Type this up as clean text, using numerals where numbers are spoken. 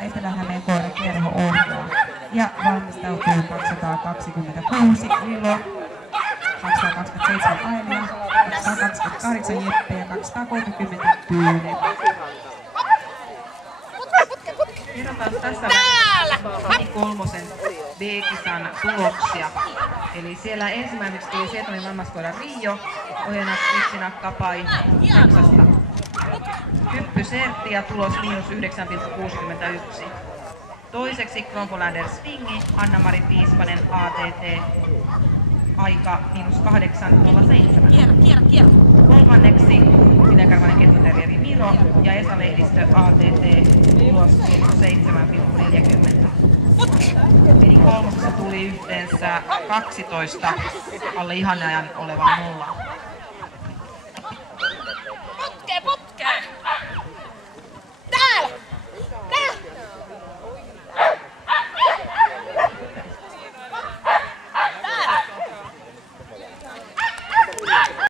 Etelä-Hämeen koirakerho ohjaa ja valmistautuu 226 Lilo, 227 Ailia, 228 Jeppe ja 230 Tyyne. Kerrotaan tässä Sami Kolmosen B-kisan tuloksia. Eli siellä ensimmäiseksi tuli Setonin lammaskoira Rio, ohjana Kristina Kapai Saksasta. Hyppy Sertti ja tulos -9,61. Toiseksi Kronfolander Stingi, Anna-Mari Piispanen ATT, aika -8,07. Kolmanneksi Sinekarvainen kettuterrieri Miro ja Esa Lehdistö ATT, tulos -7,40. Eli kolmosessa tuli yhteensä 12 alle ihanneajan olevaa nollaa.